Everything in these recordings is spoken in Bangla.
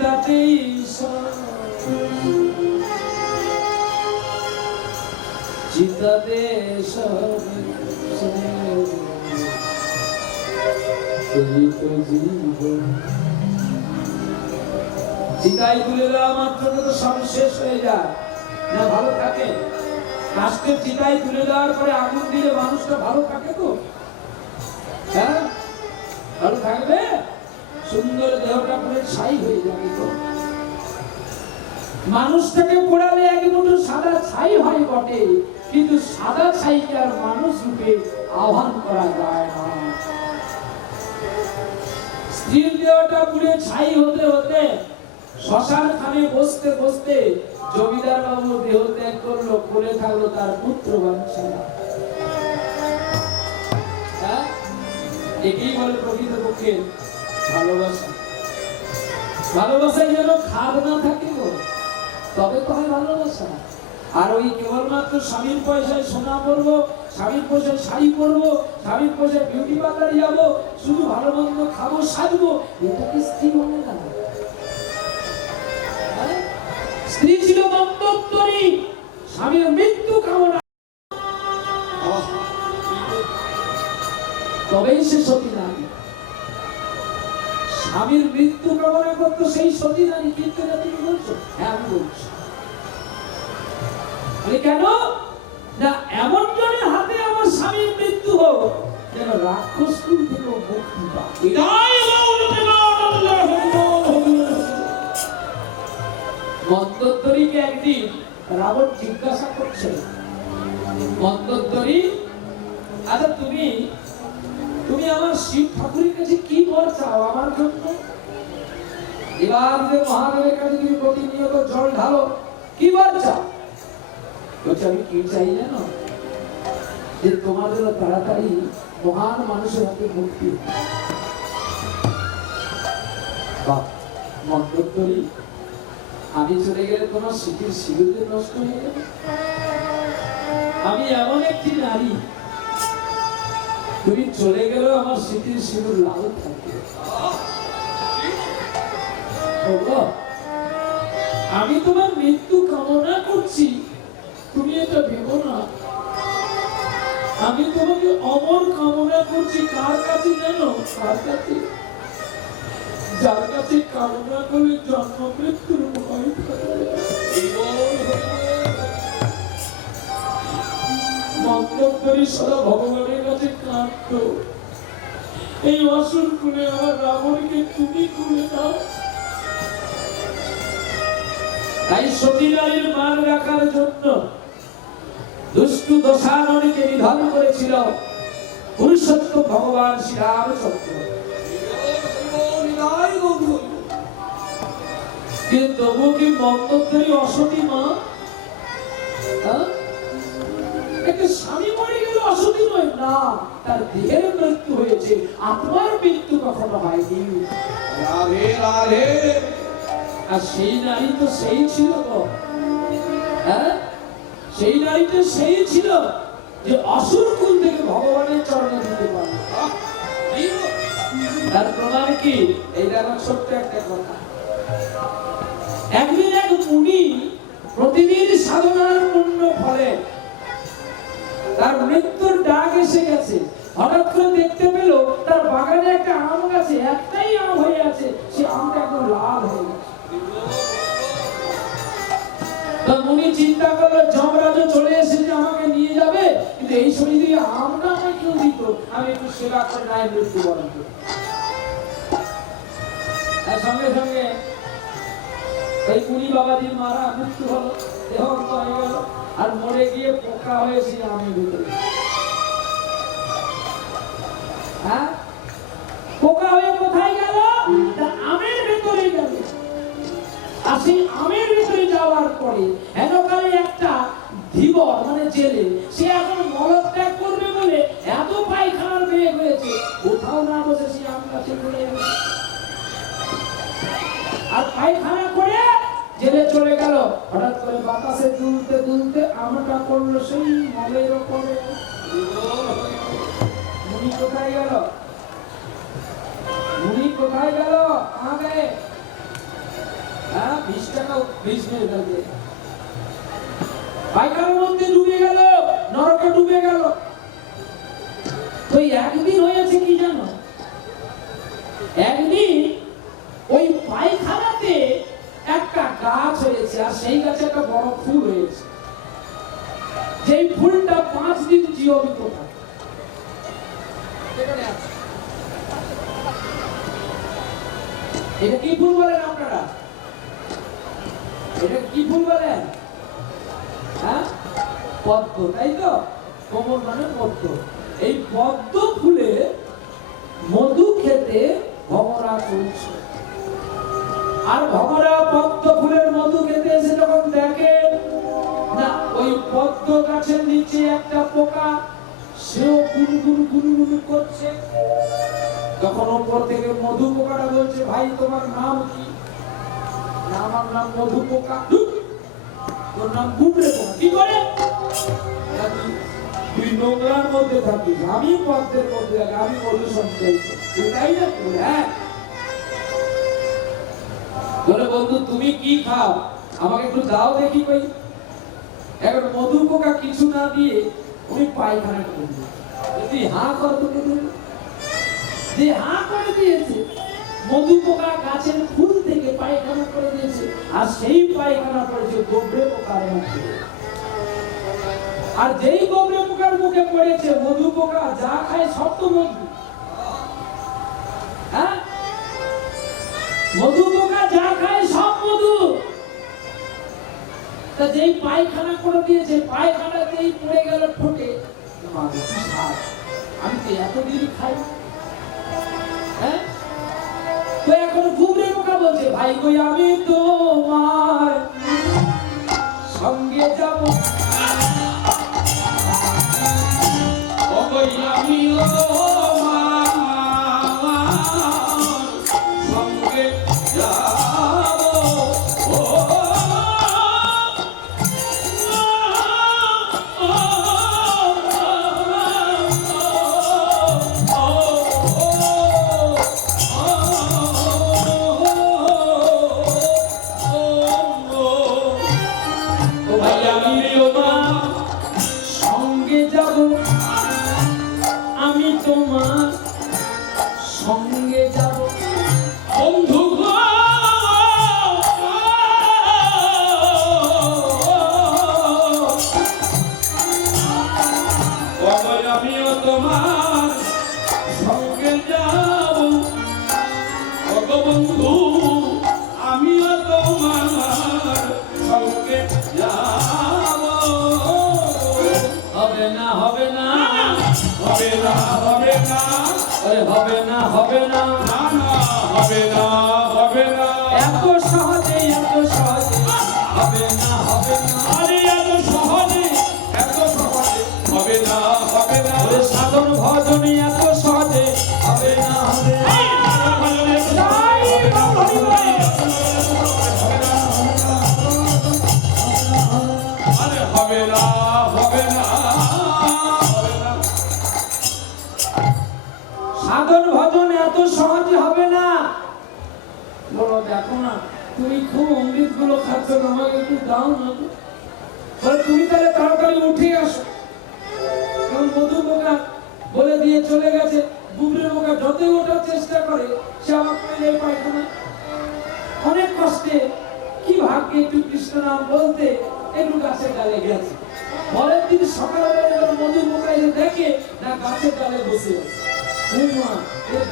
চিতাতেই চিতাতে চিতাই তুলে দেওয়া মাত্র তো সব শেষ হয়ে যায় না, ভালো থাকে। কাষ্ঠের চিতাই তুলে দেওয়ার পরে আগুন দিলে মানুষটা ভালো থাকে তো? হ্যাঁ, ভালো থাকবে? সুন্দর দেহটা পুরো ছাই হয়ে যাবে তো। মানুষটাকে পোড়ালে এক মুঠো সাদা ছাই হয় বটে, কিন্তু সাদা ছাইকে আর মানুষ রূপে আহ্বান করা যায় না। স্ত্রীর দেহটা পুড়ে ছাই হতে হতে শ্মশান খানে বসতে বসতে জমিদার বাবু দেহ ত্যাগ করলো, পড়ে থাকলো তার পুত্র বংশালা। একেই বলে প্রকৃতপক্ষে ভালোবাসা। ভালোবাসায় যেন খাদ না থাকে গো, তবে তো হয় ভালোবাসা। আর ওই কেবলমাত্র স্বামীর পয়সায় সোনা পরবো, স্বামীর পয়সায় শাড়ি পরবো, স্বামীর পয়সায় বিউটি পার্লারে যাবো, শুধু ভালো মন্দ খাবো, সাজবো, এটা কি স্ত্রী বলে না? স্ত্রী ছিল মন্দোত্তরী, স্বামীর মৃত্যু কামনা, তবেই সে সতী নারী। স্বামীর মৃত্যু কামনা করতো সেই সতী নারী। কিন্তু তুমি বলছো? হ্যাঁ, আমি বলছি। কেন না, এমন জনের হাতে আমার স্বামীর মৃত্যু হোক যেন রাক্ষস কুল থেকে মুক্তি পায়। মন্দোদরীকে একদিন রাবণ জিজ্ঞাসা করছে, মন্দোদরী, আচ্ছা তুমি তুমি আমার শিব ঠাকুরের কাছে কি বর চাও আমার জন্য? এবার যে মহাদেবের কাছে তুমি প্রতিনিয়ত জল ঢালো, কি বর চাও? বলছে আমি কি চাই জানো? যে তোমাদের তাড়াতাড়ি মহান মানুষের হাতে মুক্তি। মন্দোদরী, আমি চলে গেলে তোমার স্মৃতির সিঁদুর নষ্ট হয়ে যাবে। আমি এমন একটি নারী, তুমি চলে গেলেও আমার স্মৃতির সিঁদুর লাল থাকবে। আমি তোমার মৃত্যু কামনা করছি, তুমি এটা ভেবো না। আমি তোমাকে অমর কামনা করছি। কার কাছে জানো? কার কাছে? যার কাছে কামনা করে জন্ম মৃত্যুর ভয় থাকে। মন্দোদরী সদা ভগবানের কাছে কাঁদত, এই অসুর কুলে আমার রাবণকে তুমি কুলে দাও। তাই সতী নারীর মান রাখার জন্য দুষ্টু দশাননকে নিধন করেছিল পুরুষোত্তম ভগবান শ্রীরামচন্দ্র। কিন্তু তবুও কি মন্দোদরী অসতী মা? একটা স্বামী মরে গেল অসতী নয় না, তার দেহের মৃত্যু হয়েছে, আত্মার মৃত্যু কখনো হয়নি। রাধে রাধে। আর সেই নারী তো সেই ছিল তো, হ্যাঁ, সেই নারীটা সেই ছিল যে অসুর কুল থেকে ভগবানের চরণে দিতে পারে। তার প্রমাণ কি? এই দেখো ছোট্ট একটা কথা। একদিন এক মুনি প্রতিদিন সাধনার পুণ্য ফলে তার মৃত্যুর ডাক এসে গেছে। হঠাৎ করে দেখতে পেল তার বাগানে একটা আম গাছে একটাই আম হয়ে আছে, সে আমটা একদম লাল হয়ে গেছে। মুনি চিন্তা করলো যমরাজ চলে এসেছে, আমাকে নিয়ে যাবে, কিন্তু এই শরীর দিয়ে আমটা আমায় কেউ দিত, আমি একটু সেবা করে নাই মৃত্যুবরণ করি। সঙ্গে সঙ্গে এই মুনি বাবাজির মারা মৃত্যু হলো, দেহ হয়ে গেল, আর মরে গিয়ে পোকা হয়েছে আমের ভিতরে। হ্যাঁ, পোকা হয়ে কোথায় গেল? আমের ভিতরে গেল। আর সেই আমের ভিতরে যাওয়ার পরে হেনকালে একটা ধীবর মানে জেলে, সে এখন মলত্যাগ করবে বলে এত পায়খানার বেগ হয়েছে, কোথাও না বসে সে আম গাছে পড়ে গেল। আর পায়খানা করে জেলে চলে গেল। হঠাৎ করে বাতাসে দুলতে দুলতে আমটা পড়লো সেই মলের ওপরে। মুনি কোথায় গেল? মুনি কোথায় গেল? আগে হ্যাঁ 20 টাকা 20 মেরে ফেলবে, পায়খানার মধ্যে ডুবে গেল, নরকে ডুবে গেল। তো একদিন হয়েছে কি জানো, একদিন ওই পায়খানাতে একটা গাছ হয়েছে, আর সেই গাছে একটা বড় ফুল হয়েছে, যেই ফুলটা 5 দিন জীবিত থাকে। এটা কি ফুল বলেন আপনারা? এটা কি ফুল বলেন? হ্যাঁ, পদ্ম, তাই তো? কোমল মানে পদ্ম। এই পদ্ম ফুলে মধু খেতে ভমরা চলছে, আর ভমরা পদ্ম ফুলের মধু খেতে এসে যখন দেখে না ওই পদ্ম গাছের নিচে একটা পোকা, সেও গুনগুন গুনগুন করছে, তখন উপর থেকে মধু পোকাটা বলছে, ভাই তোমার নাম কি? আমার নাম মধু পোকা। তোর নাম গুবরে পোকা। কি করে? তুই নোংরার মধ্যে থাকিস, আমি পদ্মের মধ্যে থাকি, আমি মধু সঞ্চয় করি, তাই না? হ্যাঁ। বলে বন্ধু তুমি কি খাও, আমাকে একটু দাও দেখি কই। এখন মধু পোকা কিছু না দিয়ে উনি পায়খানা করে দিয়েছে। তুই হাঁ কর, তোকে দিল যে হাঁ করে দিয়েছে, মধু পোকা গাছের ফুল থেকে পায়খানা করে দিয়েছে, আর সেই পায়খানা পড়েছে গোবরে পোকার মুখে। আর যেই গোবরে পোকার মুখে পড়েছে, মধু পোকা যা খায় সব তো মধু। হ্যাঁ, মধু পোকা যা খায় সব মধু। তা যেই পায়খানা করে দিয়েছে, পায়খানাতেই পড়ে গেল ঠোঁটে, আমি তো এতদিন খাই। হ্যাঁ, তো এখন গুবরে পোকা বলছে, ভাই কই আমি তোমার সঙ্গে যাব, ও কই আমি তোমার সঙ্গে যাব, ও তোমার সঙ্গে যাব বন্ধু গো, আমিও তোমার সঙ্গে যাব, বন্ধু আমিও তোমার সঙ্গে যাব। হবে না, হবে না, হবে না, হবে না, আরে হবে না, হবে না, না না, হবে না, হবে না, এত সহজে, এত সহজে হবে না, হবে না, আরে এত সহজে, এত সহজে হবে না, হবে না, ওরে সাধন ভজনে এত সহজে হবে না, হবে না, আরে হবে না, হবে না, সাধন ভজন এত সহজে হবে না। বলো দেখো না, তুমি খুব অমৃত গুলো খাচ্ছ, আমাকে একটু দাও না। বলে তুমি তাহলে তাড়াতাড়ি উঠে আসো। কারণ মধু পোকা বলে দিয়ে চলে গেছে, গুবরে পোকা যতই ওঠার চেষ্টা করে, সে আমার পেলে পায়খানা। অনেক কষ্টে, কি ভাগ্যে একটু কৃষ্ণ নাম বলতে একটু গাছের ডালে গেছে। পরের দিন সকালবেলা যখন মধু পোকা এসে দেখে না গাছের ডালে বসে আছে,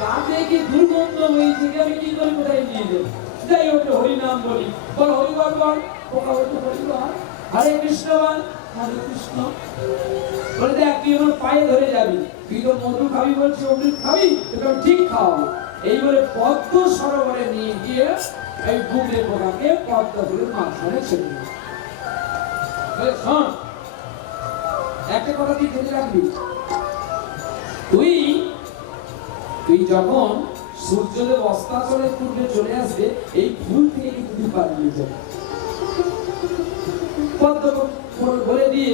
গা থেকে দুর্গন্ধ হয়েছে, আমি কি করে কোথায় নিয়ে যাবো? যাই ওকে হরি নাম বলি, বল হরি ভগবান, পোকা ওঠে হরি বল, হরে কৃষ্ণ বল, হরে কৃষ্ণ। বলে দেখ তুই আমার পায়ে ধরে যাবি, তুই তো মধু খাবি বলছি, অমৃত খাবি, তোকে ঠিক খাওয়াবো। এই বলে পদ্ম সরোবরে নিয়ে গিয়ে এই গুবরে পোকাকে পদ্ম ফুলের মাঝখানে ছেড়ে দিল। শোন, একটা কথা তুই জেনে রাখবি, তুই যখন সূর্যদেব অস্তাচলের পূর্বে চলে আসবে, এই ফুল থেকে কিন্তু তুই পালিয়ে যাবে। পদ্ম বলে দিয়ে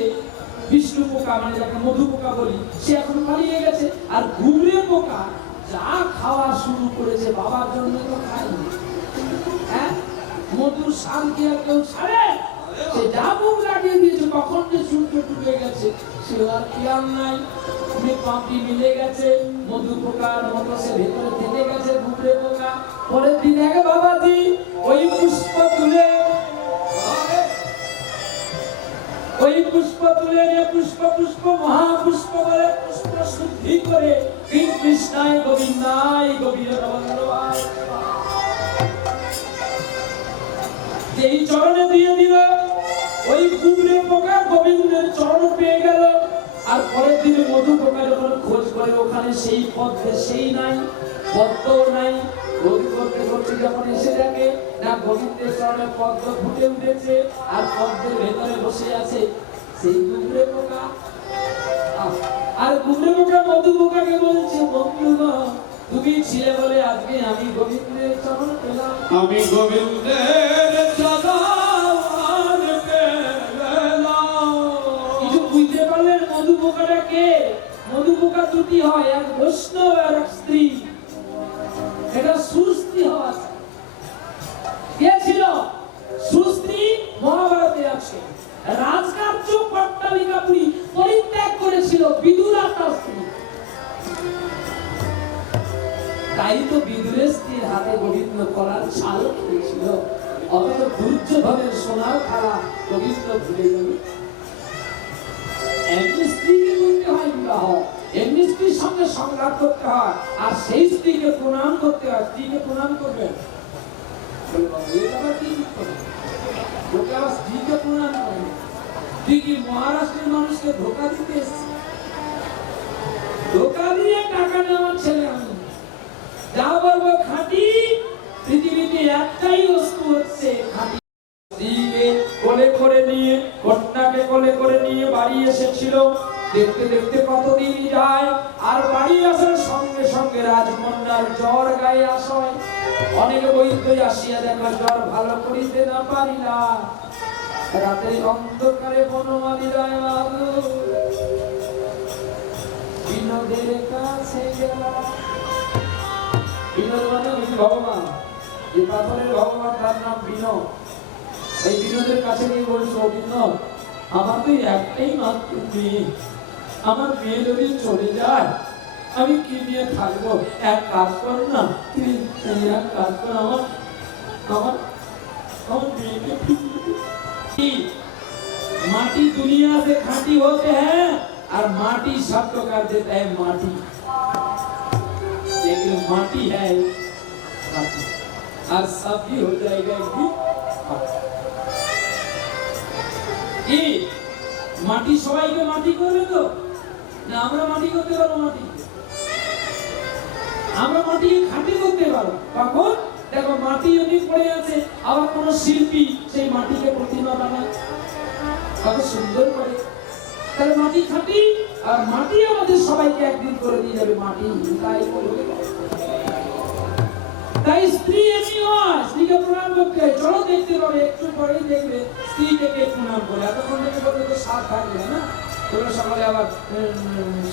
বিষ্ণু পোকা, মানে যাকে মধু পোকা বলি, সে এখন পালিয়ে গেছে। আর গুবরে পোকা যা খাওয়া শুরু করেছে, বাবার জন্য তো খায়নি। হ্যাঁ, মধুর সার কি আর কেউ ছাড়ে? সে যা মুখ লাগিয়ে দিয়েছে, কখন যে সূর্য ডুবে গেছে সে আর খেয়াল নাই। তুমি পাপড়ি মিলে গেছে, মধু পোকার মতো সে ভেতরে থেকে গেছে ঘুরে পোকা। পরের দিন আগে বাবাজি ওই পুষ্প তুলে নিয়ে পুষ্প মহাপুষ্প বলে পুষ্প শুদ্ধি করে কৃষ্ণায় গোবিন্দায় গোবিন্দ নমঃ যেই চরণে দিয়ে দিল, ওই কুবরে পোকা গোবিন্দের চরণ পেয়ে গেল। আর পরের দিন মধু পোকা যখন খোঁজ করে ওখানে সেই পদ্মে সেই নাই, পদ্ম নাই। গতি করতে করতে যখন এসে দেখে না গোবিন্দের চরণে পদ্ম ফুটে উঠেছে আর পদ্মের ভেতরে বসে আছে সেই কুবরে পোকা। আর কুবরে পোকা মধু পোকাকে বলছে, বন্ধুগণ তুমি ছিলে বলে আজকে আমি গোবিন্দের চরণ পেলাম। আমি গোবিন্দের চরণ পেলাম। কিছু বুঝতে পারলেন মধু পোকাটা কে? মধু পোকা দুটি হয়, এক বৈষ্ণব আর এক স্ত্রী। এটা সুস্ত্রী হওয়া কে ছিল? সুস্ত্রী মহাভারতে আছে। রাজকার্য পট্টালিকাপুরী পরিত্যাগ করেছিল বিদুর আর তার স্ত্রী। তাই তো বিদুরের স্ত্রীর হাতে গোবিন্দ কলার ছাল খেয়েছিল। অথচ দুর্যোধনের সোনার থালা গোবিন্দ ভুলে গেল। এমনি স্ত্রীকে করতে হয় বিবাহ, এমনি স্ত্রীর সঙ্গে সংঘাত করতে হয়, আর সেই স্ত্রীকে প্রণাম করতে হয়। স্ত্রীকে প্রণাম করবেন, লোকে আবার স্ত্রীকে প্রণাম করে। তুই কি মহারাষ্ট্রের মানুষকে ধোকা দিতে এসছিস? ধোকা দিয়ে টাকা নেওয়ার ছেলে আমি। যা বলবো খাঁটি, পৃথিবীতে একটাই বস্তু হচ্ছে খাঁটি। স্ত্রীকে কোলে করে নিয়ে, কন্যাকে কোলে করে নিয়ে বাড়ি এসেছিল। দেখতে দেখতে কতদিন যায়, আর বাড়ি আসার সঙ্গে সঙ্গে রাজকন্যার জ্বর গায়ে আসয়। অনেক বৈদ্য আসিয়া দেখো জ্বর ভালো করিতে না পারিলা। রাতের অন্ধকারে বনমালী রায় বাবু বিনোদের কাছে গেলা। বিনোদ মানে ওই ভগবান, যে পাথরের ভগবান তার নাম বিনোদ। এই বিনোদের কাছে গিয়ে বলছো, বিনোদ আমার তো একটাই মাত্র মেয়ে, আমার মেয়ে যদি চলে যায় আমি কি নিয়ে থাকবো? এক কাজ কর না, তুই এক কাজ কর, আমার আমার আমার মেয়েকে माटी दुनिया से खाटी होते हैं और माटी शब्द कर देता है माटी, लेकिन माटी है खाटी और सब भी हो जाएगा कि माटी सबाई के माटी करबे तो ना আমরা মাটি করতে পারবো? আমরা মাটি খাঁটি করতে পারবো কখন? দেখো মাটি এমনি পড়ে আছে, আবার কোন শিল্পী সেই মাটিকে প্রতিমা বানায়, কত সুন্দর করে। তাহলে মাটি খাঁটি, আর মাটি আমাদের সবাইকে একদিন করে দিয়ে যাবে মাটি। তাই স্ত্রী এমনি হয়, স্ত্রীকে প্রণাম করতে হয়। চলো দেখতে পাবে, একটু পরেই দেখবে স্ত্রীকে কে প্রণাম করে। এতক্ষণ থেকে বলতে তো স্বাদ থাকবে না, তোমরা সকালে আবার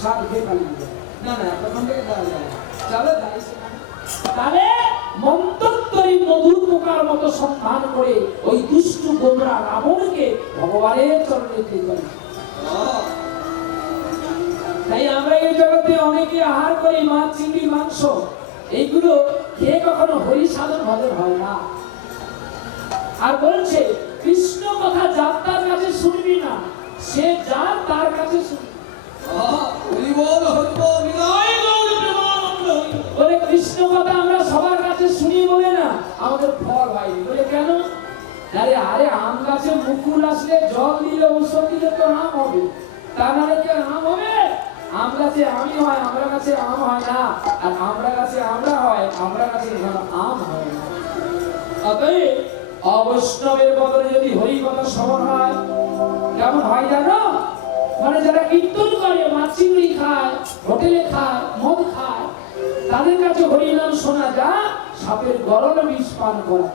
স্বাদ খেয়ে পালিয়ে যাবে না, না এতক্ষণ থেকে দেওয়া যাবে। চলো যাই সেখানে। তাহলে মন্ত্রী মধুর পোকার মতো সন্ধান করে ওই দুষ্টু গোমরা রাবণকে ভগবানের চরণে দিতে পারে। তাই আমরা এই জগতে অনেকে আহার করি মাছ, চিংড়ি, মাংস, এইগুলো খেয়ে কখনো হরি সাধন হজম হয় না। আর বলছে কৃষ্ণ কথা যার তার কাছে শুনবি না, সে যার তার কাছে শুনবি। বলে কৃষ্ণ কথা আমরা সবার কাছে শুনি বলে না আমাদের ফল হয়নি। বলে কেন? আরে আরে আম গাছে মুকুল আসলে জল দিলে ঔষধ দিলে তো আম হবে, তা নাহলে কি আম হবে? আম গাছে আমি হয়, আমরা গাছে আম হয় না, আর আমরা গাছে আমরা হয়, আমরা গাছে আম হয় না। অতএব অবৈষ্ণবের বদলে যদি হরি কথা শ্রবণ হয় কেমন হয় জানো? মানে যারা কীর্তন করে, মাছ চিংড়ি খায়, হোটেলে খায়, মদ খায়, তাদের কাছে হরিনাম শোনা যা সাপের গরল বিষ পান করা।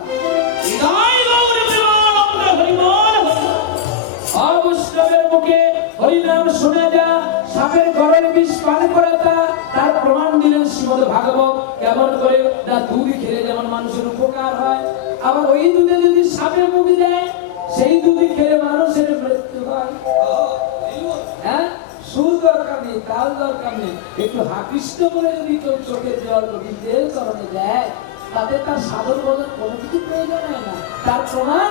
অবৈষ্ণবের মুখে হরিনাম শোনা যা সাপের গরল বিষ পান করা, তার প্রমাণ দিলেন শ্রীমদ্ ভাগবত। কেমন করে? না না দুধ খেলে যেমন মানুষের উপকার হয়, আবার ওই দুধে যদি সাপে মুখে দেয় সেই দুধ খেলে মানুষের মৃত্যু হয়। হ্যাঁ, সুর দরকার নেই, তাল দরকার নেই, একটু হাকৃষ্ট করে যদি কেউ চোখের জল গোবিন্দের চরণে দেয় তাতে তার সাধন বদন কোনো কিছু প্রয়োজন হয় না। তার প্রমাণ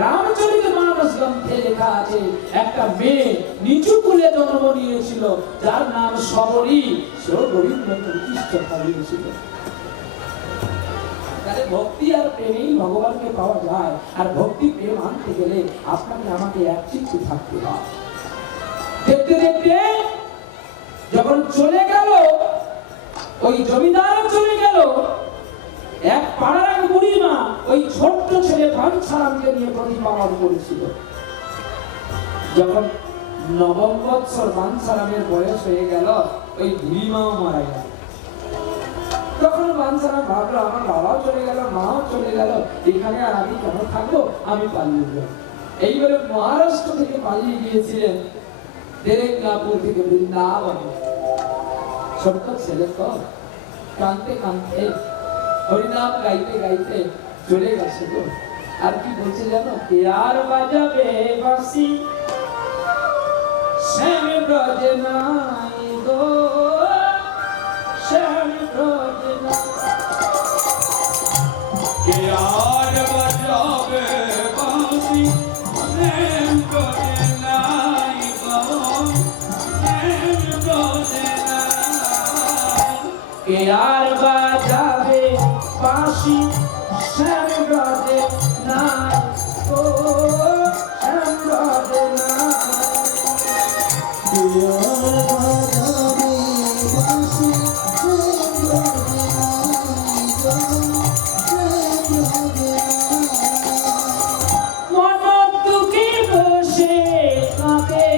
রামচরিত মানস গ্রন্থে লেখা আছে, একটা মেয়ে নিচু কুলে জন্ম নিয়েছিল যার নাম সবরী, সেও গোবিন্দকে উৎকৃষ্ট করিয়েছিল। তাহলে ভক্তি আর প্রেমেই ভগবানকে পাওয়া যায়, আর ভক্তি প্রেম আনতে গেলে আপনাকে আমাকে একচিত্তে থাকতে হয়। দেখতে দেখতে যখন চলে গেল, ওই জমিদার চলে গেল, এক পাড়ার এক বুড়িমা ওই ছোট্ট ছেলে বাঞ্ছারামকে নিয়ে প্রতিপালন করেছিল। যখন নবম বৎসর বাঞ্ছারামের বয়স হয়ে গেল, ওই বুড়িমাও মারা গেল। তখন বাঞ্ছারাম ভাবলো, আমার বাবাও চলে গেল, মাও চলে গেল, এখানে আর আমি কেন থাকবো, আমি পালিয়ে যাব। এইবারে মহারাষ্ট্র থেকে পালিয়ে গিয়েছিলেন দেরেঙ্গাপুর থেকে বৃন্দাবন। ছোট্ট ছেলে তো কাঁদতে কাঁদতে হরিনাম গাইতে গাইতে চলে গেছে গো। আর কি বলছে জানো, কে আর বাজাবে বাঁশি শ্যাম ব্রজে নাই গো, শ্যাম ব্রজে নাই। কে আর বাজাবে বাঁশি শ্যাম ব্রজে নাই গো, শ্যাম ব্রজে নাই। কে আর বাজাবে বাঁশি শ্যাম ব্রজে নাই গো, শ্যাম ব্রজে নাই। মন দুঃখে বসে কাঁদে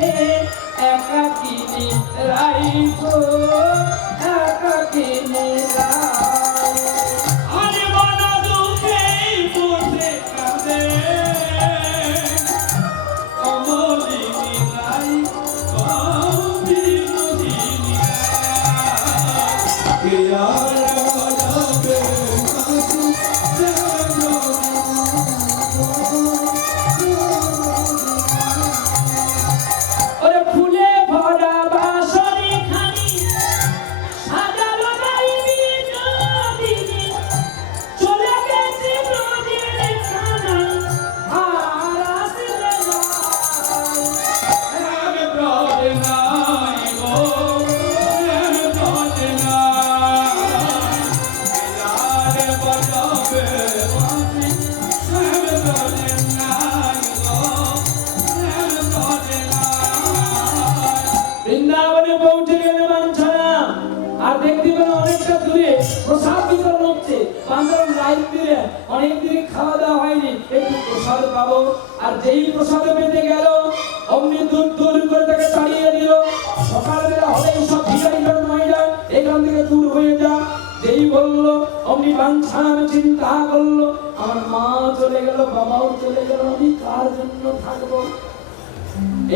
একাকিনী রাই গো, একাকিনী রাই। আরে মন দুঃখে বসে কাঁদে কমলিনী রাই, কমলিনী রাই। কে আর বাজাবে বাঁশি শ্যাম ব্রজে ওরে ফুলে ভরা বাঁশরি খানি সাজালো নাই বিনোদিনী, চলে গেছে ব্রজের খানায় আর আসলে নাই। শ্যাম ব্রজে নাই গো, শ্যাম ব্রজে নাই। কে আর বাজাবে বাঁশি শ্যাম ব্রজে নাই গো, শ্যাম ব্রজে নাই। বৃন্দাবনে পৌঁছে গেলে বাঞ্ছারাম, আর দেখতে পেল অনেকটা দূরে প্রসাদ বিতরণ হচ্ছে। বাঞ্ছারাম লাইট দিলেন, অনেক দিনে খাওয়া দাওয়া হয়নি, একটু প্রসাদ পাবো। আর যেই প্রসাদ পেতে গেল অমনি দূর দূর করে তাকে তাড়িয়ে দিল। সকালবেলা হলেই সব ভিখারি মহিলা এখান থেকে দূর হয়ে যা। যেই বললো অমনি বাঞ্ছারাম চিন্তা করলো, আমার মা চলে গেল, বাবাও চলে গেল, আমি কার জন্য থাকবো।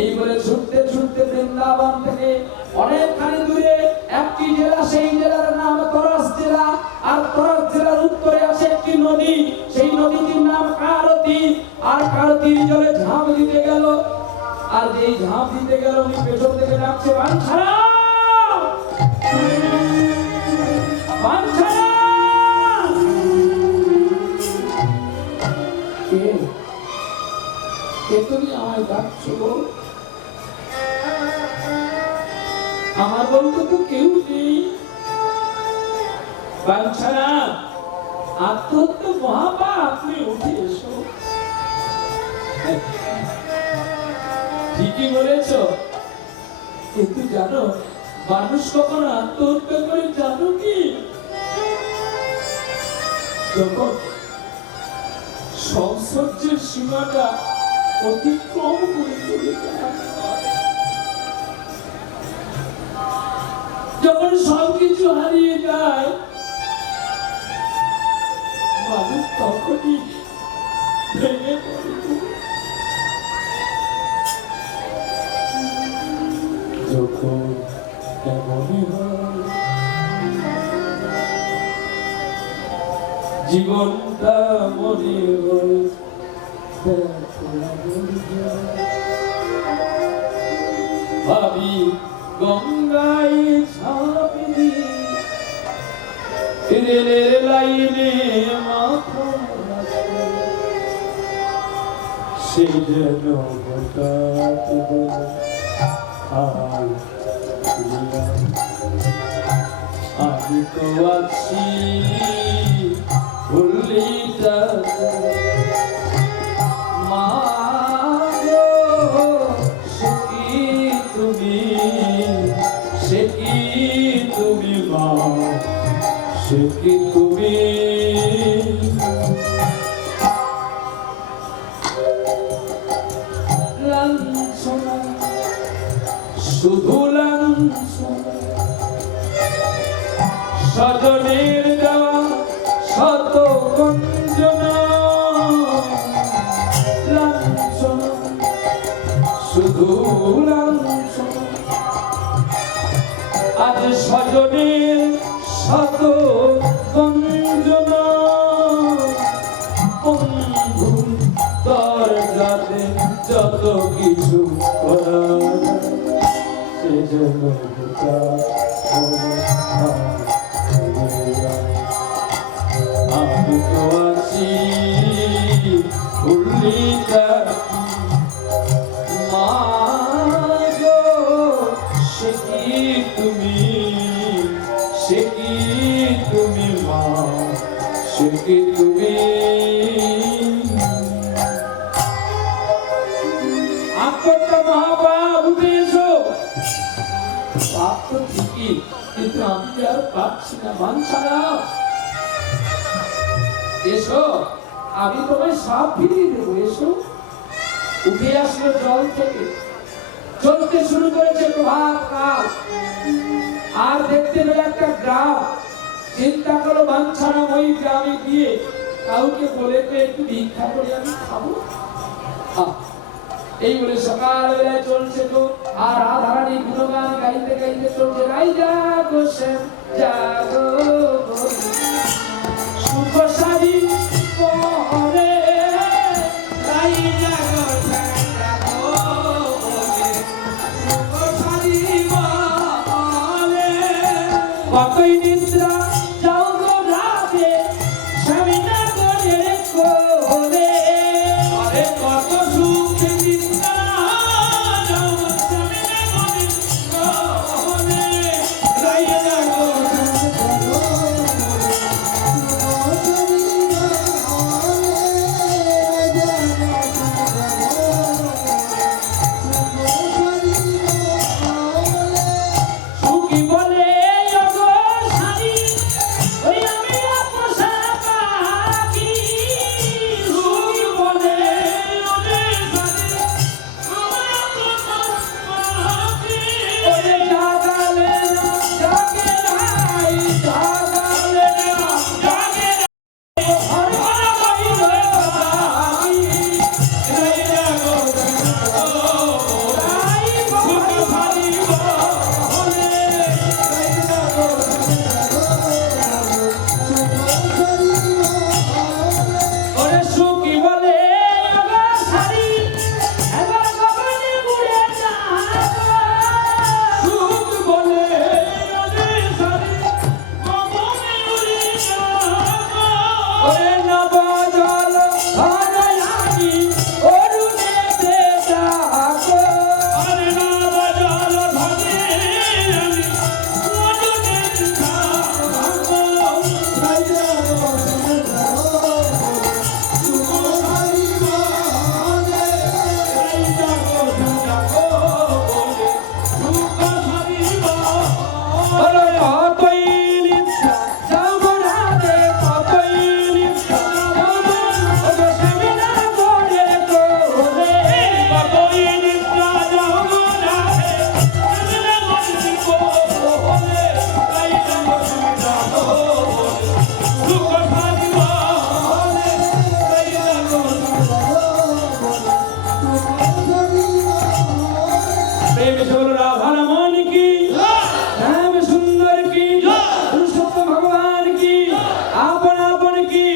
এই বলে ছুটতে ছুটতে বৃন্দাবন থেকে অনেকখানি দূরে একটি জেলা, সেই জেলার নাম তরাস জেলা। আর তরাস জেলার উত্তরে আছে একটি নদী, সেই নদীটির নাম কারতী। আর কারতীর জলে ঝাঁপ দিতে গেল, আর যেই ঝাঁপ দিতে গেল উনি পেছন থেকে ডাকছে, বাঞ্ছারাম, বাঞ্ছারাম। কে তুমি আমায় ডাকছো? আমার বলতে তো কেউ নেই। বাঞ্ছারাম, আত্মহত্য মহাপাপ, তুমি উঠে এসো। ঠিকই বলেছ, কিন্তু জানো মানুষ কখন আত্মহত্যা করে জানো কি? যখন সংসর্গের সীমাটা অতিক্রম করে চলে যায়, যখন সবকিছু হারিয়ে যায়, মানুষ তখনই ভেঙে পড়ে। যখন এমনই হয় জীবনটা মনে হয় ভাবি গঙ্গায় ঝাঁপি দিয়ে রেলের লাইনে মাথা রাখে, সে যেন হঠাৎ বলে হাই প্রিয়া, আমি তো আছি ভুললি যাবে মা গো, সে কি তুমি মা, সে কি তুমি লাঞ্ছনা, শুধু লাঞ্ছনা, সজনের দেওয়া শত গঞ্জনা, লাঞ্ছনা, শুধু লাঞ্ছনা, আজ সজনের শত গঞ্জনা, বন্ধু দরজাতে যত কিছু করার সে যেন আমি তো আছি ভুললি মা গো, সে কি তুমি মা, সে কি তুমি আপনার মহাপাপ উঠে এসো। পাপ তো ঠিকই, কিন্তু আমি আর পাচ্ছি না, মান ছাড়া এসো, আমি তোমায় সব ফিরিয়ে দেবো, এসো। উঠে আসলো জল থেকে, চলতে শুরু করেছে প্রভাত কাল, আর দেখতে পেলে একটা গ্রাম। চিন্তা করো বাঞ্ছারাম ওই গ্রামে গিয়ে কাউকে বলে একটু ভিক্ষা করে আমি খাবো। এই বলে সকাল বেলায় চলছে তো, আর রাধারানী গুণগান গাইতে গাইতে চলছে, রাই জাগো শ্যাম জাগো সুখ সারি পরে, রাই জাগো শ্যাম জাগো সুখ সারি পরে, কতই নিদ্রা যাও গো রাতে স্বামী না করে করে, আরে কত সুখে নিদ্রা যাও স্বামী না করে করে, রাই জাগো সুখী বলে ওগো স্বামী, ওই আমি আপোষা পাখি, সুখী বলে ওরে স্বামী, আমি আপোষা পাখি, ওরে জাগালে না জাগে নাই, জাগালে না জাগে নাই, হর হর কইল আমি, রাই জাগো রাই সুখ সারি বলে, রাই জাগো ওরে সুখী বলে ওগো সারি, এবার গগনে উড়ে যাবো, সুখ বলে ওরে সারি, গগনে উড়ে যাবো, ওরে নব জল ধরয়ানি অরুণেতে যাবো, ওরে নব জল ধরয়ানি অরুণেতে যাবো, রাই জাগো প্রেম এসে বলো রাধারমণ কি, শ্যাম সুন্দর কি, পুরুষোত্তম ভগবান কি, আপন আপন কি।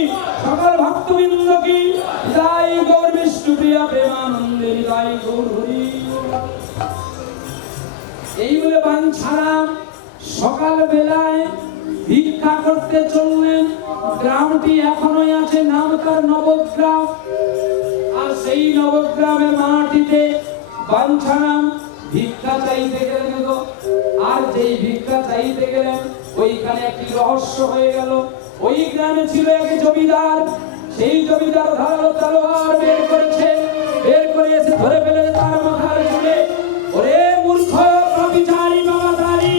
প্রিয়া প্রেমানন্দে গাই গৌর হরি। এই বলে বাঞ্ছারাম সকাল বেলায় ভিক্ষা করতে চললেন। গ্রামটি এখনোই আছে, নাম তার নবগ্রাম। আর সেই নবগ্রামের মাটিতে বাঞ্ছারাম ভিক্ষা চাইতে গেলেন গো। আর যেই ভিক্ষা চাইতে গেলেন ওইখানে একটি রহস্য হয়ে গেল। ওই গ্রামে ছিল এক জমিদার। সেই জমিদার ধারালো তলোয়ার বের করেছে, বের করে এসে ধরে ফেলেছে তার মাথার চুলে। ওরে মূর্খ প্রবিচারী বাবাচারী,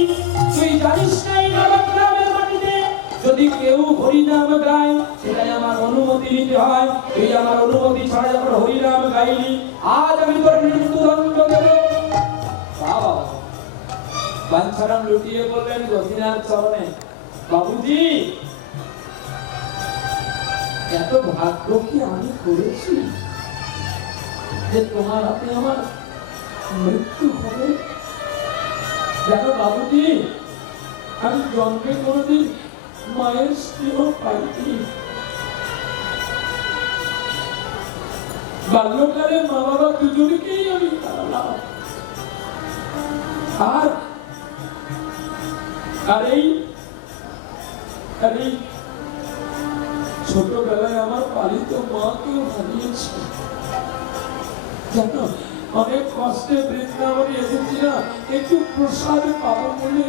তুই জানিস না এই নবগ্রামের মাটিতে যদি কেউ হরিনাম গায় সেটাই আমার অনুমতি নিতে হয়। তুই আমার অনুমতি ছাড়া যখন হরিনাম গাইলি, আজ আমি তোর মৃত্যুদণ্ড দেব। বাবা বাঞ্ছারাম লুটিয়ে বললেন গদিনাথ চরণে, বাবুজি এত ভাগ্য কি আমি করেছি যে তোমার হাতে আমার মৃত্যু হবে? জানো বাবুজি, আমি জন্মে কোনোদিন মায়ের স্নেহ পাইনি। বাল্যকালে মা বাবা দুজনকেই আমি হারালাম। আর এই ছোটবেলায় আমার পালিত মাকেও হারিয়েছি। জানো, অনেক কষ্টে বৃন্দাবনে এসেছি না একটু প্রসাদ পাবো বলে।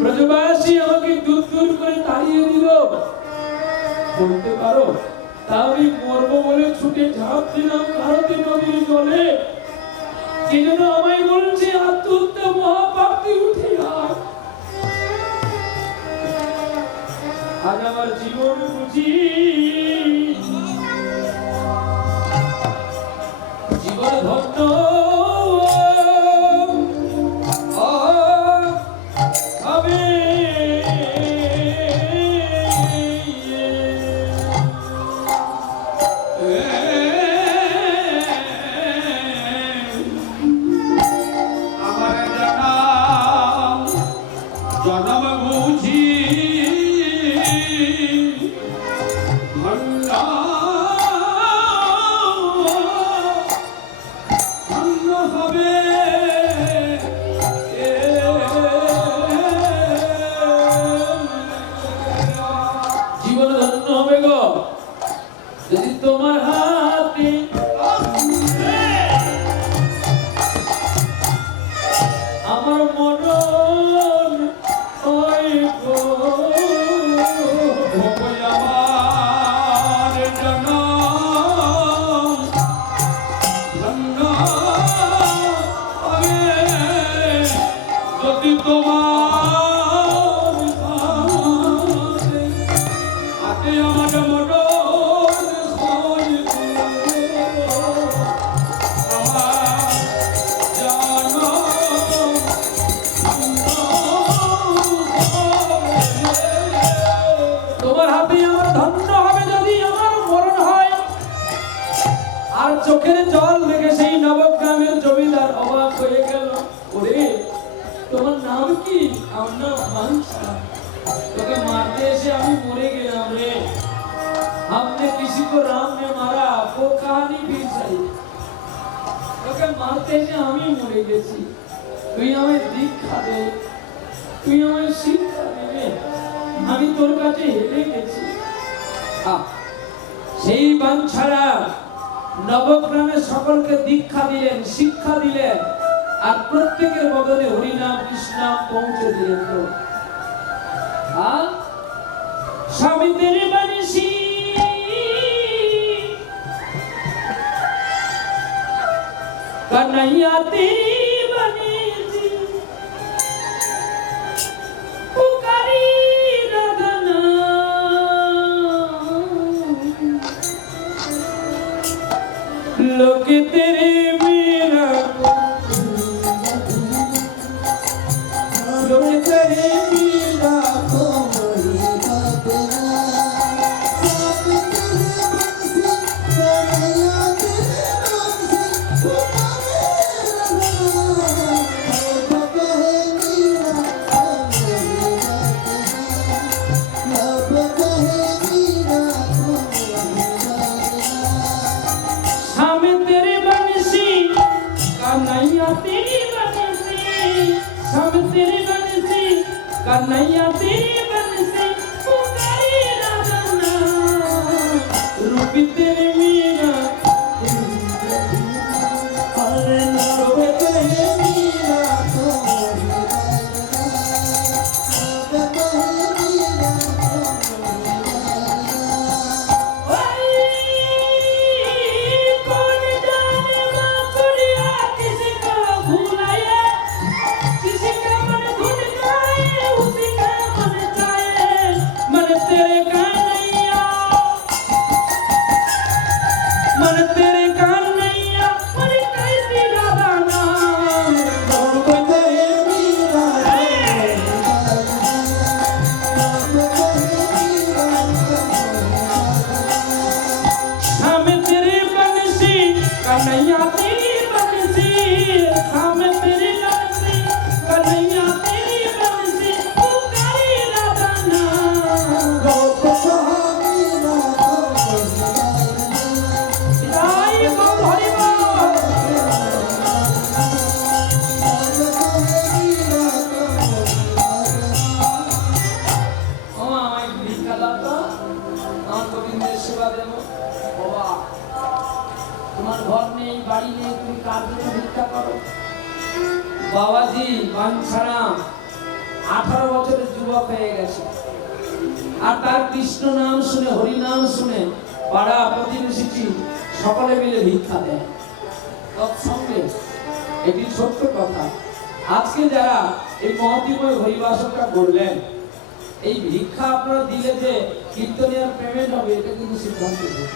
ব্রজবাসী আমাকে দূর দূর করে তাড়িয়ে দিল। বলতে পারো তা আমি মরবো বলে ছুটে ঝাঁপ দিলাম ভারতী নদীর জলে। কে যেন আমায় বলছে আত্মহত্যা মহাপাপ, তুই উঠে আয়। আজ আমার জীবন বুঝি জীবন ধন্য হবে। আমার জনম বুঝি তোমার হাতে আমার মরণ হয় গো। আমার জনম ধন্য হবে যদি তোমার হাতে আমার মরণ চোখের জল দেখে সেই নবগ্রামের জমিদার অবাক হয়ে গেল। ওরে তোমার নাম কি? আমার নাম বাঞ্ছারাম। তোকে মারতে এসে আমি মরে গেলাম রে। हमने किसी को राम ने मारा वो कहानी भी सही। তোকে মারতে এসে আমি মরে গেছি। তুই আমায় দীক্ষা দে, তুই আমায় শিক্ষা দে। আমি তোর কাছে হেরে গেছি। সেই বাঞ্ছারাম নবগ্রামের সকলকে দীক্ষা দিলেন, শিক্ষা দিলেন, আর প্রত্যেকের বদলে হরিনাম কৃষ্ণাম পৌঁছে দিলেন। তো স্বামী তেরে বানিসি कन्हैया तेरी बनीसी पुकारी रगना लोग तेरे मेरा लोग तेरे मेरा कन्हैया तेरी बंसी पुकारी राधा नाम रूप तेरे मीरा अरे रूप तेरे मीरा कौन जाने माँ कुड़िया किसको भुलाए किसी का मन धुन जाए उसी का मन जाए मन तेरे कन्हैया मन तेरे कन्हैया मन कैसी राधा नाम रूप तेरे मीरा शाम तेरी बंसी कन्हैया तेरी बंसी शाम तेरी बंसी कन्हैया तेरी बंसी पुकारी राधा नाम रूप मीरा आई को हरि बोल ও আমায় ভিক্ষা দাও তো আমার গোবিন্দের সেবা দেব বাবা তোমার ঘর নেই বাড়ি নেই তুমি কার জন্য ভিক্ষা করো বাবাজি বাঞ্ছারাম 18 বছরের যুবক হয়ে গেছে আর তার কৃষ্ণ নাম শুনে হরি নাম শুনে পাড়া প্রতিবেশী সকলে মিলে ভিক্ষা দেয় তৎসঙ্গে একটি ছোট্ট কথা আজকে যারা এই মহতিময় হরিবাসনটা করলেন এই ভিক্ষা আপনারা দিলে যে কীর্তনিয়ার পেমেন্ট হবে এটা কিন্তু সিদ্ধান্ত নেই।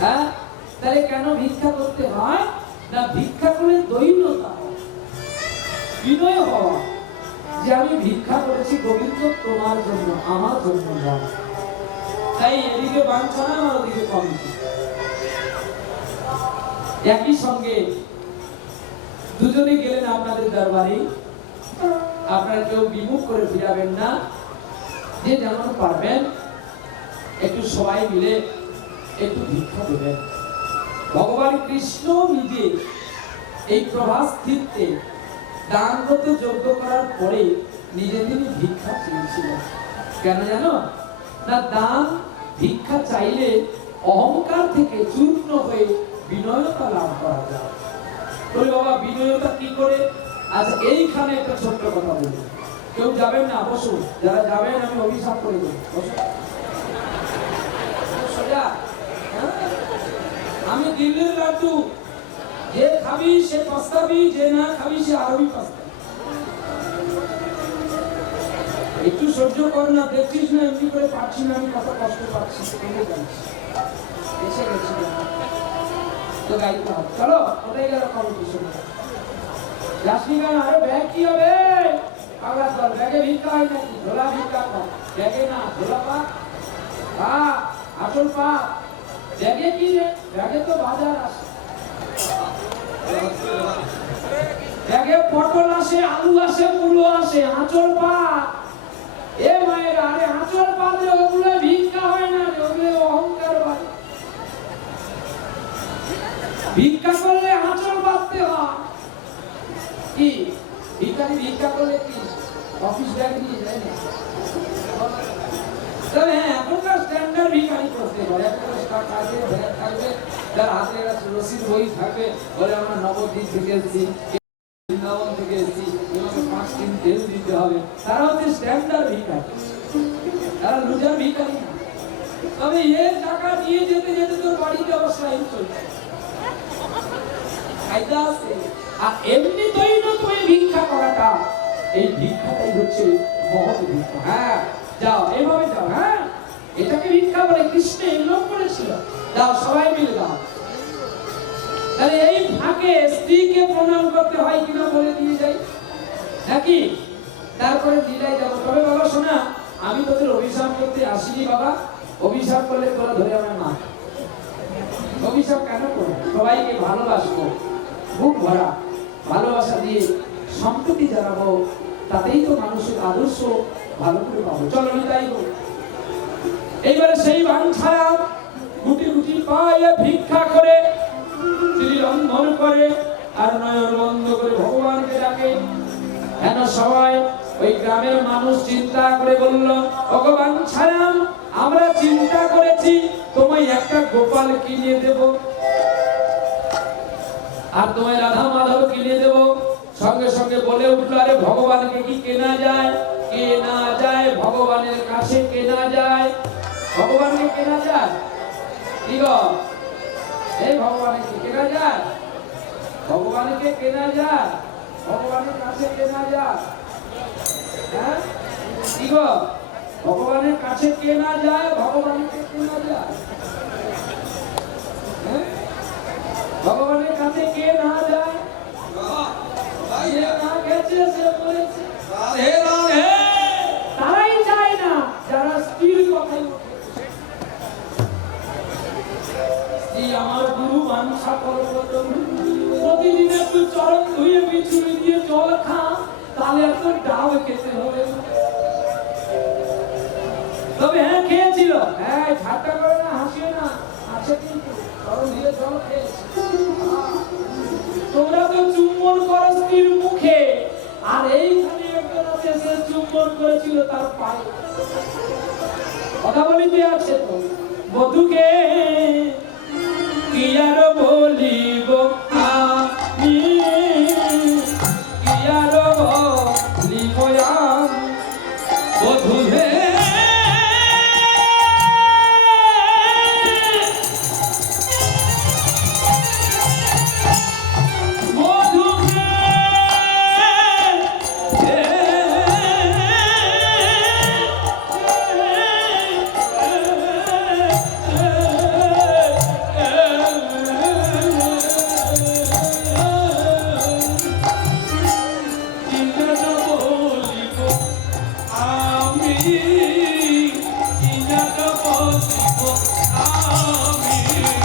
হ্যাঁ তাহলে কেন ভিক্ষা করতে হয় না ভিক্ষা করে দৈন্যতা বিনয় হওয়া যে আমি ভিক্ষা করেছি গোবিন্দ তোমার জন্য আমার জন্য নয় তাই এদিকে বাঞ্ছনা আর ওদিকে কমিটি একই সঙ্গে দুজনে গেলেন আপনাদের দরবারে আপনারা কেউ বিমুখ করে ফিরাবেন না যে যেমন পারবেন একটু সবাই মিলে একটু ভিক্ষা দেবেন ভগবান কৃষ্ণ নিজে এই প্রভাস তীর্থে দান করতে যজ্ঞ করার পরে নিজে তিনি ভিক্ষা চেয়েছিলেন কেন জানো না দান ভিক্ষা চাইলে অহংকার থেকে চূর্ণ হয়ে বিনয়তা লাভ করা যায় বলি বাবা বিনয়তা কি করে আচ্ছা এইখানে একটা ছোট্ট কথা বলি কেউ যাবেন না বসুন যারা যাবেন আমি অভিশাপ করে দেবো বসুন সোজা হ্যাঁ? আমি দিল্লির লাড্ডু যে খাবি সে পস্তাবি যে না খাবি সে আরবি পস্তাবি একটু সহ্য কর না দেখছিস না এমনি করে পাচ্ছি না আমি কত কষ্ট পাচ্ছি সেখানে যাচ্ছি এসে গেছি তো গাইতে হবে চলো ওটাই গেল কম্পিটিশন যাসনি কেন আরে ব্যাগ কি হবে পাগলা চল ব্যাগে ভিক্ষা হয় নাকি ঝোলা ভিক্ষা কর ব্যাগে না ঝোলা পা আসল পা ব্যাগে কি রে ব্যাগে তো বাজার আসে ব্যাগে পটল আসে আলু আসে মূলো আসে আঁচল পা এ মায়ের আরে আঁচল পা দিয়ে ওগুলো ভিক্ষা হয় না রে ওগুলো অহংকার হয় ভিক্ষা করলে আঁচল বাঁধতে হয় কি ভিক্ষারি ভিক্ষা করলে কি অফিস ব্যাগ নিয়ে যায় না তবে হ্যাঁ এখনকার স্ট্যান্ডার্ড ভিক্ষারি করতে হয় একটা কাজে ব্যাগ থাকবে তার হাতে একটা রসিদ বই থাকবে বলে আমরা নবদ্বীপ থেকে এসেছি বৃন্দাবন থেকে এসেছি তোমাকে 5 দিন তেল দিতে হবে তারা হচ্ছে স্ট্যান্ডার্ড ভিক্ষারি তারা লুজার ভিক্ষারি না তবে এর টাকা নিয়ে যেতে যেতে তোর বাড়িতে অবশ্যই চলছে কায়দা আছে আর এমনি দৈন্য তুমি ভিক্ষা করাটা এই ভিক্ষাটাই হচ্ছে মহৎ ভিক্ষা হ্যাঁ যাও এইভাবে যাও হ্যাঁ এটাকে ভিক্ষা বলে কৃষ্ণ এগুলো করেছিল যাও সবাই মিলে যাও তাহলে এই ফাঁকে স্ত্রীকে প্রণাম করতে হয় কিনা বলে দিয়ে যাই নাকি তারপরে লীলায় যাবো তবে বাবা শোনা আমি তোদের অভিশাপ করতে আসিনি বাবা অভিশাপ করলে তোরা ধরে আমার মা অভিশাপ কেন করবো সবাইকে ভালোবাসবো বুক ভরা ভালোবাসা দিয়ে সম্প্রতি জানাবো তাতেই তো মানুষের আদর্শ ভালো করে পাবো চলো নিতাই হোক এইবারে সেই বাঞ্ছারা গুটি গুটি পায়ে ভিক্ষা করে শ্রী রন্ধন করে আর নয়ন বন্ধ করে ভগবানকে ডাকে কেন সবাই ওই গ্রামের মানুষ চিন্তা করে বলল, ভগবান ছাড়াম আমরা চিন্তা করেছি তোমায় একটা গোপাল কিনে দেব আর তোমায় রাধা মাধব কিনে দেব। সঙ্গে সঙ্গে বলে উঠলো, আরে ভগবানকে কি কেনা যায়? কেনা যায়, ভগবানের কাছে কেনা যায়। ভগবানকে কেনা যায়? কি গো, এই ভগবানকে কেনা যায়? ভগবানকে কেনা যায়, ভগবানের কাছে কেনা যায়। হ্যাঁ কি গো, ভগবানের কাছে কেনা যায়, ভগবানকে কেনা যায়। হ্যাঁ? ভগবানের কাছে কে না যায়? যে না গেছে সে বলেছে রাধে রাধে। তারাই যায় না যারা স্ত্রীর কথাই ওঠে। স্ত্রী আমার গুরু বাঞ্ছা করবো, প্রতিদিন একটু চরণ ধুয়ে বিছুড়ি দিয়ে জল খা, তাহলে একটু ডাব খেতে হবে। তবে হ্যাঁ খেয়েছিল, হ্যাঁ ঠাট্টা করে না, হাসিও না, আছে কিন্তু চরণ ধুয়ে জল খেয়েছে। তোমরা তো চুম্বন করো স্ত্রীর মুখে, আর এইখানে একজন আছে সে চুম্বন করেছিল তার পায়ে। কথা বলিতে আছে তো, বধুকে কি আর বলিব আমি, কি আর বলিব আমি, বধু হে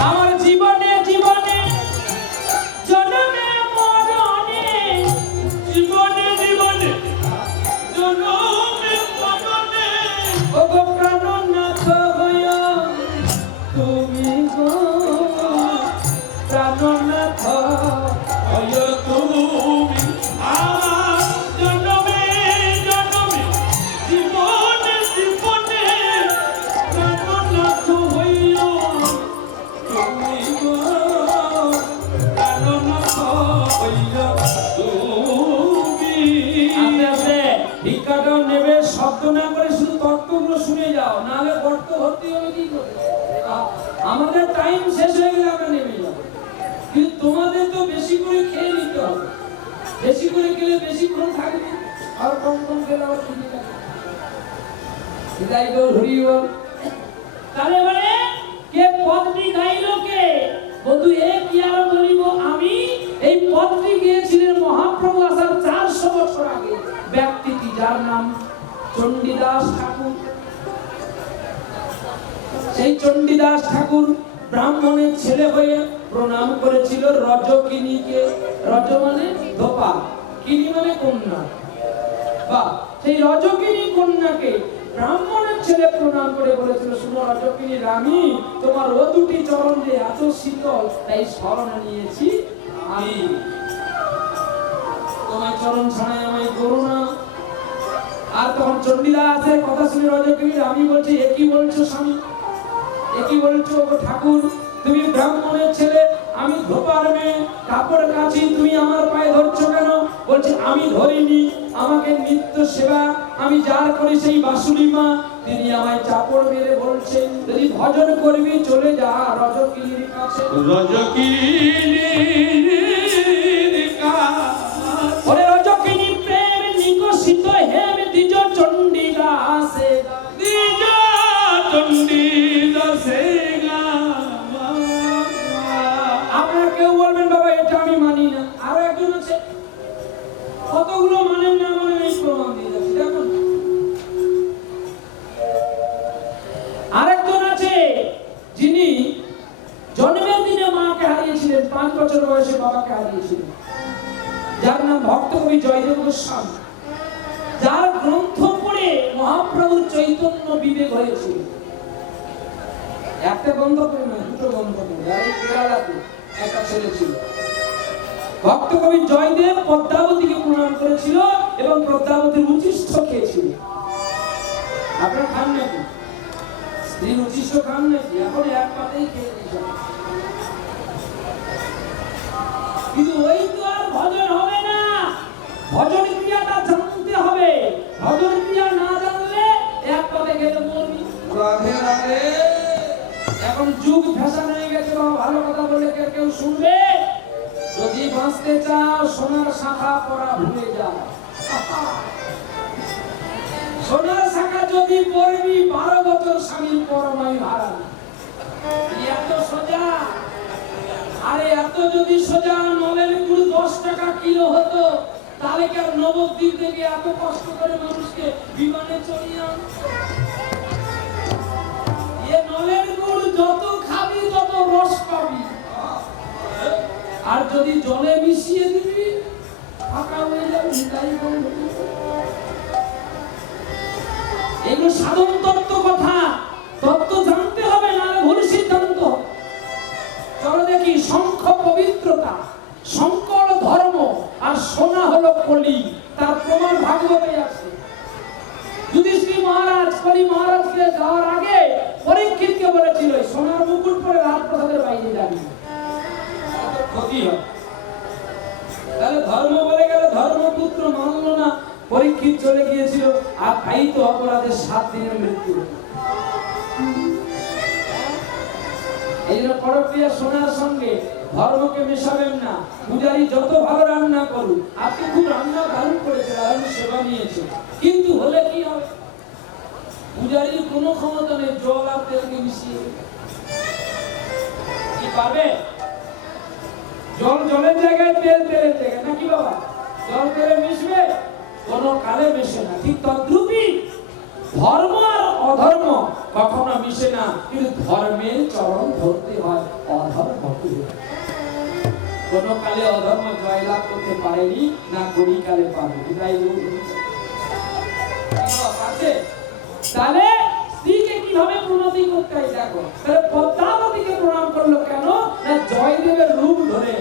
আমার জীবনে জীবনে জন্মে মরণে, জীবনে জীবনে জন্মে মরণে, ও গো প্রাণনাথ হইয়া তুমি গো, প্রাণনাথ হইয়া তুমি আমার জন্মে জন্মে, জীবনে জীবনে প্রাণনাথ হইয়া তুমি গো, প্রাণনাথ হইয়া তুমি। আস্তে আস্তে ভিক্ষাটাও নেবে, শব্দ না করে শুধু তত্ত্বগুলো শুনে যাও, নাহলে গর্ত ভর্তি হবে কি করে? আমাদের টাইম শেষ হয়ে গেলে আমরা নেমে যাবো, কিন্তু তোমাদের তো বেশি করে খেয়ে নিতে হবে। বেশি করে খেলে বেশিক্ষণ থাকবে, আর কম কম খেলে আবার খিদে লাগবে। খিদাই গো হরি বল। তাহলে মানে কে পদটি গাইলো কে? বধু এ কি আর বলিব আমি, এই পদটি গিয়েছিলেন মহাপ্রভু আসার 400 বছর আগে। ব্যক্তিটি যার নাম চণ্ডীদাস ঠাকুর। সেই চণ্ডীদাস ঠাকুর ব্রাহ্মণের ছেলে হয়ে প্রণাম করেছিল রজকিনীকে। রজ মানে ধোপা, কিনী মানে কন্যা। বা সেই রজকিনী কন্যাকে ব্রাহ্মণের ছেলে প্রণাম করে বলেছিল, শুনো রজকিনী রানী, তোমার ও দুটি চরণ যে এত শীতল, তাই শরণ নিয়েছি আমি। তোমার চরণ ছাড়াই আমায় করো না। আর তখন চণ্ডীদাসের কথা শুনে রজকিনী রানী বলছে, এ কি বলছো স্বামী, এ কি বলছো গো ঠাকুর, তুমি ব্রাহ্মণের ছেলে, আমি ধোপার মেয়ে, কাপড় কাচি, তুমি আমার পায়ে ধরছো কেন? বলছে আমি ধরিনি, আমাকে নিত্য সেবা আমি যার করি সেই বাসুলি মা, তিনি আমায় চাপড় মেরে বলছেন যদি ভজন করবি চলে যা রজকিনীর কাছে। রজকিনীর কাছে ওরে রজকিনী প্রেম নিকশিত হেম দ্বিজ চণ্ডীদাসে, দ্বিজ চণ্ডীদাসে। আপনারা কেউ বলবেন বাবা এটা আমি মানি না, আরো একজন আছে কতগুলো মানেন না, মানে এই প্রমাণ দিয়ে যাচ্ছি। দেখুন আরেকজন আছে যিনি জন্মের দিনে মাকে হারিয়েছিলেন, 5 বছর বয়সে বাবাকে হারিয়েছিলেন, যার নাম ভক্ত কবি জয়দেব গোস্বামী, যার গ্রন্থ পড়ে মহাপ্রভুর চৈতন্য বিবেক হয়েছিল। একটা গ্রন্থ পড়ে না, দুটো গ্রন্থ পড়ে। আর এই কেরালাতে একটা ছেলে ছিল, ভক্ত কবি জয়দেব পদ্মাবতীকে প্রণাম করেছিল এবং পদ্মাবতীর উচ্ছিষ্ট খেয়েছিল। আপনারা খান নাকি? স্ত্রীর উচ্ছিষ্ট খান নাকি? এখন এক পাতেই খেয়ে নিয়েছেন। কিন্তু ওই তো আর ভজন হবে না, ভজন ক্রিয়াটা জানতে হবে। ভজন ক্রিয়া না জানলে এক পাতে খেলে মরবি। রাধে রাধে। এখন যুগ ফ্যাশন হয়ে গেছে, বাবা ভালো কথা বলে কেউ শুনবে? যদি বাঁচতে চাও সোনার শাখা পরা ভুলে যাও। সোনার শাখা যদি পরবি 12 বছর স্বামীর পরমায়ু হারাবি। এত সোজা। আরে এত যদি সোজা নলের গুড় 10 টাকা কিলো হতো তাহলে কি আর নবদ্বীপ থেকে এত কষ্ট করে মানুষকে বিমানে চড়িয়ে আনতো? এ নলের গুড় যত খাবি তত রস পাবি, আর যদি জলে মিশিয়ে দিবি ফাঁকা হয়ে যাবে। এগুলো সাধন তত্ত্ব কথা, তত্ত্ব জানতে হবে, না ভুল সিদ্ধান্ত। চলো দেখি, শঙ্খ পবিত্রতা, শঙ্কর ধর্ম, আর সোনা হলো কলি। তার প্রমাণ ভাগবতে আছে। যুধিষ্ঠির মহারাজ কলি মহারাজকে যাওয়ার আগে পরীক্ষিতকে বলেছিল সোনার মুকুট পরে রাজপ্রাসাদের বাইরে যাবি, ক্ষতি হবে। তাহলে ধর্ম বলে গেল, ধর্মপুত্র মানল না, পরীক্ষিত চলে গিয়েছিল, আর তাই তো অপরাধের 7 দিনের মৃত্যু। এই জন্য পরক্রিয়া সোনার সঙ্গে ধর্মকে মেশাবেন না। পূজারি যত ভালো রান্না করুন, আপনি খুব রান্না দারুণ করেছে, দারুণ সেবা নিয়েছে, কিন্তু হলে কি হবে? পূজারির কোনো ক্ষমতা নেই জল আর তেলকে মিশিয়ে কি পাবে? জল জলের জায়গায়, তেল তেলের জায়গায়, নাকি বাবা? জল তেলে মিশবে? কোনো কালে মেশে না। ঠিক তদ্রূপই ধর্ম আর অধর্ম কখনো মিশে না, কিন্তু ধর্মের চরণ ধরতে হয় অধর্মকে। কোন কালে অধর্ম জয়লাভ করতে পারেনি, না কলিকালে পাবে। তাহলে স্ত্রীকে কিভাবে প্রণতি করতে হয় দেখো। তাহলে পদ্মাবতীকে প্রণাম করলো কেন? না জয়দেবের রূপ ধরে।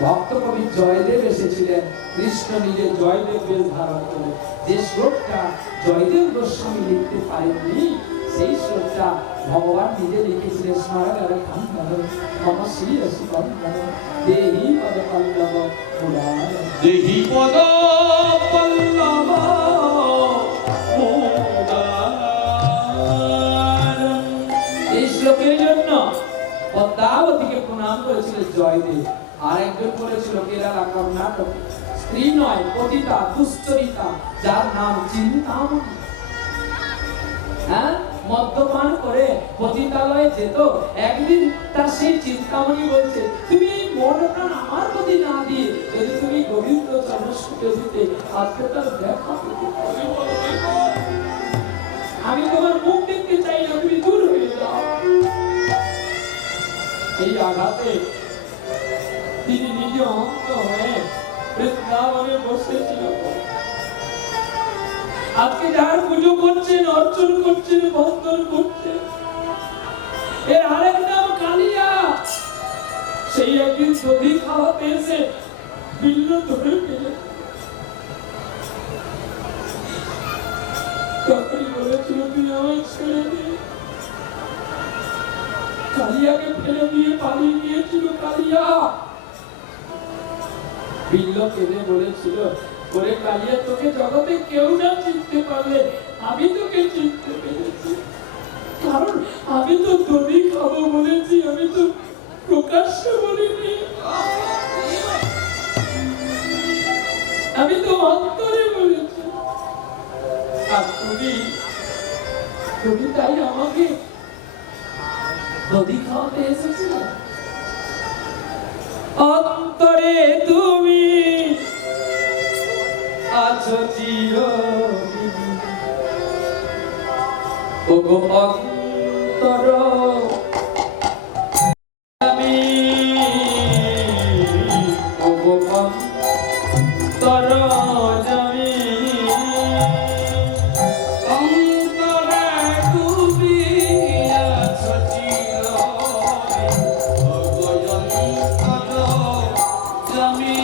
ভক্ত কবি জয়দেব এসেছিলেন, কৃষ্ণ নিজে জয়দেব বেশ ধারণ করে। যে শ্লোকটা জয়দেব গোস্বামী লিখতে পারেননি, সেই শ্লোকটা ভগবান নিজে লিখেছিলেন। স্মারক মম শ্রী রসিকন্দন দেহি পদ পল্লব মুরার, দেহি পদ পল্লব মুরার। এই শ্লোকের জন্য পদ্মাবতীকে প্রণাম করেছিল জয়দেব। আর একজন করেছিল কেরালা, কর্ণাটক, স্ত্রী নয়, পতিতা, দুশ্চরিতা, যার নাম চিন্তামণি। হ্যাঁ, মদ্যপান করে পতিতালয়ে যেত। একদিন তার সেই চিন্তামণি বলছে, তুমি এই মনটা আমার প্রতি না দিয়ে যদি তুমি গোবিন্দ চরণ ছুটে দিতে, আজকে তার দেখা পেতে। আমি তোমার মুখ দেখতে চাই না, তুমি দূর হয়ে যাও। এই আঘাতে তিনি নিজে অন্ত হয়ে বৃন্দাবনে বসেছিল। আজকে যার পুজো করছেন, অর্চন করছেন, বন্দন করছেন, এর আরেক নাম কালিয়া। সেই একদিন দধি খাওয়াতে এসে বিল্ল ধরে পেলে, তখনই বলেছিল তুই আমার ছেড়ে দে। কালিয়াকে ফেলে দিয়ে পালিয়ে গিয়েছিল কালিয়া। বিল্ল কেঁদে বলেছিল, ওরে কালিয়া, তোকে জগতে কেউ না চিনতে পারলে আমি তোকে চিনতে পেরেছি, কারণ আমি তো দড়ি খাবো বলেছি, আমি তো প্রকাশ্যে বলিনি, আমি তো অন্তরে বলেছি। আর তুমি তাই আমাকে দড়ি খাওয়াতে এসেছিল। অন্তরে তুমি আছো চিরদিন, ওগো অন্তর আমি, ওগো অন্তর আমি, অন্তরে তুমি আছো চিরদিন, ওগো অন্তর আমি।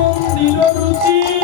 মন্দির রুচি